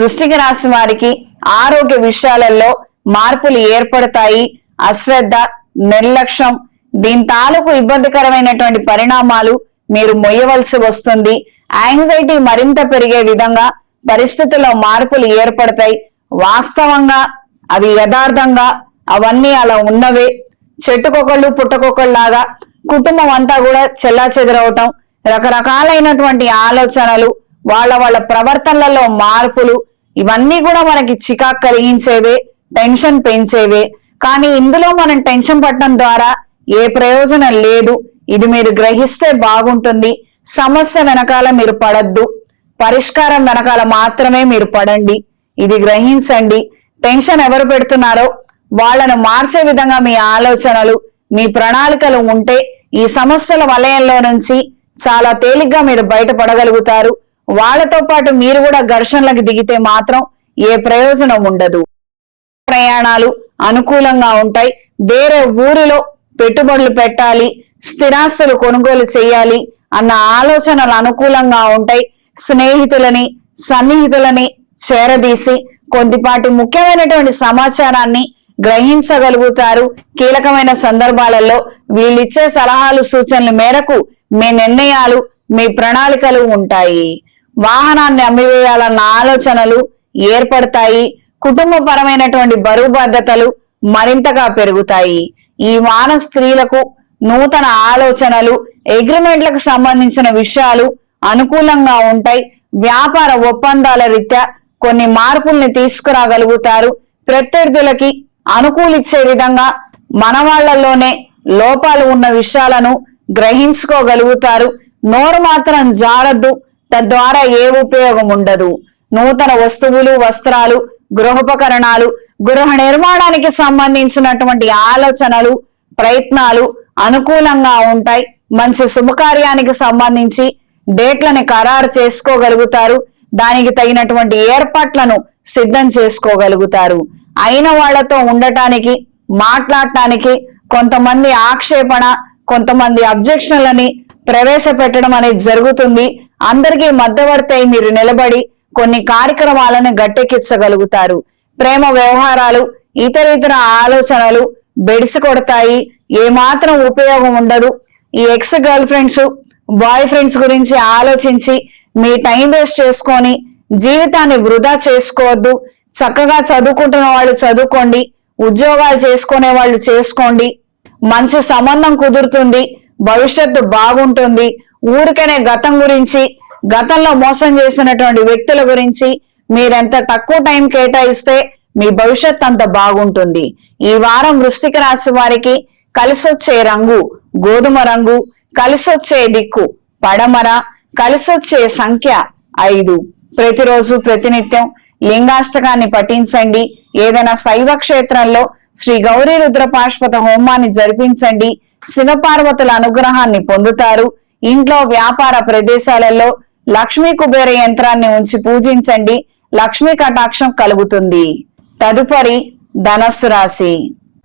వృష్టిక రాశి వారికి ఆరోగ్య విషయాలలో మార్పులు ఏర్పడతాయి. అశ్రద్ధ నిర్లక్ష్యం దీని తాలూకు ఇబ్బందికరమైనటువంటి పరిణామాలు మీరు మొయ్యవలసి వస్తుంది. యాంగ్జైటీ మరింత పెరిగే విధంగా పరిస్థితుల్లో మార్పులు ఏర్పడతాయి. వాస్తవంగా అవి యథార్థంగా అవన్నీ అలా ఉన్నవే. చెట్టుకొకళ్ళు పుట్టకొకళ్ళలాగా కుటుంబం అంతా కూడా చెల్లా చెదరవటం రకరకాలైనటువంటి ఆలోచనలు వాళ్ళ వాళ్ళ ప్రవర్తనలలో మార్పులు ఇవన్నీ కూడా మనకి చికాకు కలిగించేవే టెన్షన్ పెంచేవే. కానీ ఇందులో మనం టెన్షన్ పడటం ద్వారా ఏ ప్రయోజనం లేదు. ఇది మీరు గ్రహిస్తే బాగుంటుంది. సమస్య వెనకాల మీరు పడద్దు. పరిష్కారం వెనకాల మాత్రమే మీరు పడండి. ఇది గ్రహించండి. టెన్షన్ ఎవరు పెడుతున్నారో వాళ్ళను మార్చే విధంగా మీ ఆలోచనలు మీ ప్రణాళికలు ఉంటే ఈ సమస్యల వలయంలో నుంచి చాలా తేలిగ్గా మీరు బయటపడగలుగుతారు. వాళ్ళతో పాటు మీరు కూడా ఘర్షణలకు దిగితే మాత్రం ఏ ప్రయోజనం ఉండదు. ప్రయాణాలు అనుకూలంగా ఉంటాయి. వేరే ఊరిలో పెట్టుబడులు పెట్టాలి స్థిరాస్తులు కొనుగోలు చేయాలి అన్న ఆలోచనలు అనుకూలంగా ఉంటాయి. స్నేహితులని సన్నిహితులని చేరదీసి కొద్దిపాటి ముఖ్యమైనటువంటి సమాచారాన్ని గ్రహించగలుగుతారు. కీలకమైన సందర్భాలలో వీళ్ళిచ్చే సలహాలు సూచనల మేరకు మీ నిర్ణయాలు మీ ప్రణాళికలు ఉంటాయి. వాహనాన్ని అమ్మివేయాలన్న ఆలోచనలు ఏర్పడతాయి. కుటుంబపరమైనటువంటి బరువు బాధ్యతలు మరింతగా పెరుగుతాయి. ఈ వాన స్త్రీలకు నూతన ఆలోచనలు అగ్రిమెంట్లకు సంబంధించిన విషయాలు అనుకూలంగా ఉంటాయి. వ్యాపార ఒప్పందాల రీత్యా కొన్ని మార్పుల్ని తీసుకురాగలుగుతారు. ప్రత్యర్థులకి అనుకూలిచ్చే విధంగా మన వాళ్ళలోనే లోపాలు ఉన్న విషయాలను గ్రహించుకోగలుగుతారు. నోరు మాత్రం జారద్దు. తద్వారా ఏ ఉపయోగం ఉండదు నూతన వస్తువులు వస్త్రాలు గృహోపకరణాలు గృహ నిర్మాణానికి సంబంధించినటువంటి ఆలోచనలు ప్రయత్నాలు అనుకూలంగా ఉంటాయి. మంచి శుభకార్యానికి సంబంధించి డేట్లని ఖరారు చేసుకోగలుగుతారు. దానికి తగినటువంటి ఏర్పాట్లను సిద్ధం చేసుకోగలుగుతారు. అయిన వాళ్ళతో ఉండటానికి మాట్లాడటానికి కొంతమంది ఆక్షేపణ కొంతమంది అబ్జెక్షన్లని ప్రవేశపెట్టడం అనేది జరుగుతుంది. అందరికీ మధ్యవర్తి మీరు నిలబడి కొన్ని కార్యక్రమాలను గట్టెక్కించగలుగుతారు. ప్రేమ వ్యవహారాలు ఇతర ఇతర ఆలోచనలు బెడిసి కొడతాయి ఏమాత్రం ఉపయోగం ఉండదు. ఈ ex girlfriends boyfriends గురించి ఆలోచించి మీ టైం వేస్ట్ చేసుకొని జీవితాన్ని వృధా చేసుకోవద్దు. చక్కగా చదువుకుంటున్న వాళ్ళు చదువుకోండి. ఉద్యోగాలు చేసుకునే వాళ్ళు చేసుకోండి. మంచి సంబంధం కుదురుతుంది. భవిష్యత్తు బాగుంటుంది. ఊరికనే గతం గురించి గతంలో మోసం చేసినటువంటి వ్యక్తుల గురించి మీరెంత తక్కువ టైం కేటాయిస్తే మీ భవిష్యత్ అంత బాగుంటుంది. ఈ వారం వృష్టిక రాశి వారికి కలిసొచ్చే రంగు గోధుమ రంగు కలిసొచ్చే దిక్కు పడమర కలిసొచ్చే సంఖ్య ఐదు. ప్రతిరోజు ప్రతినిత్యం లింగాష్టకాన్ని పఠించండి. ఏదైనా శైవ క్షేత్రంలో శ్రీ గౌరీ రుద్రపాష్పత హోమాన్ని జరిపించండి. శివపార్వతుల అనుగ్రహాన్ని పొందుతారు. ఇంట్లో వ్యాపార ప్రదేశాలలో లక్ష్మీ కుబేర యంత్రాన్ని ఉంచి పూజించండి. లక్ష్మీ కటాక్షం కలుగుతుంది. తదుపరి ధనస్సు రాశి.